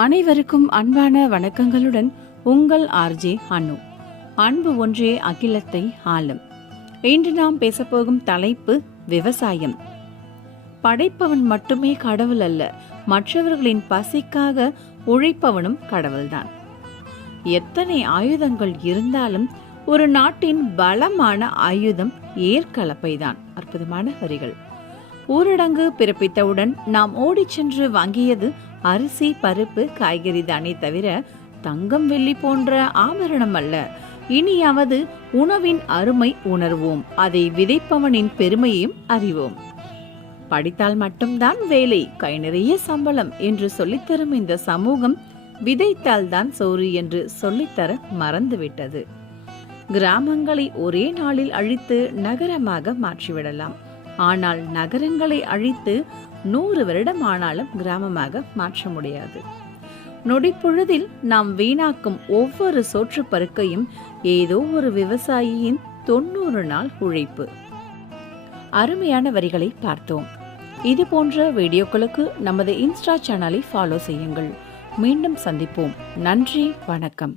அனைவருக்கும் அன்பான வணக்கங்களுடன் உங்கள் ஆர்ஜே அனு. அன்பு ஒன்றே அகிலத்தை ஆளும். இன்று நாம் பேசப்போகும் தலைப்பு விவசாயம். படைப்பவன் மட்டுமே கடவுள் அல்ல, மற்றவர்களின் பசிக்காக உழைப்பவனும் கடவுள்தான். எத்தனை ஆயுதங்கள் இருந்தாலும் ஒரு நாட்டின் பலமான ஆயுதம் ஏற்கலப்பைதான். அற்புதமான வரிகள். ஊரடங்கு பிறப்பித்தவுடன் நாம் ஓடிச் சென்று வாங்கியது அரிசி, பருப்பு, காய்கறி தானே தவிர தங்கம், வெள்ளி போன்ற ஆபரணம் அல்ல. இனியாவது உணவின் அருமை உணர்வோம், அதை விதைப்பவனின் பெருமையும் அறிவோம். படித்தால் மட்டும்தான் வேலை, கை நிறைய சம்பளம் என்று சொல்லித்தரும் இந்த சமூகம் விதைத்தால் தான் சோறு என்று சொல்லித்தர மறந்துவிட்டது. கிராமங்களை ஒரே நாளில் அழித்து நகரமாக மாற்றிவிடலாம். ஆனால் நகரங்களை அழித்து 100 வருடம் ஆனாலும் கிராமமாக மாற்ற முடியாது. நொடிப்பொழுதில் நாம் வீணாக்கும் ஒவ்வொரு சோற்று பருக்கையும் ஏதோ ஒரு விவசாயியின் 90 நாள் உழைப்பு. அருமையான வரிகளை பார்த்தோம். இது போன்ற வீடியோக்களுக்கு நமது இன்ஸ்டா சேனலை ஃபாலோ செய்யுங்கள். மீண்டும் சந்திப்போம். நன்றி, வணக்கம்.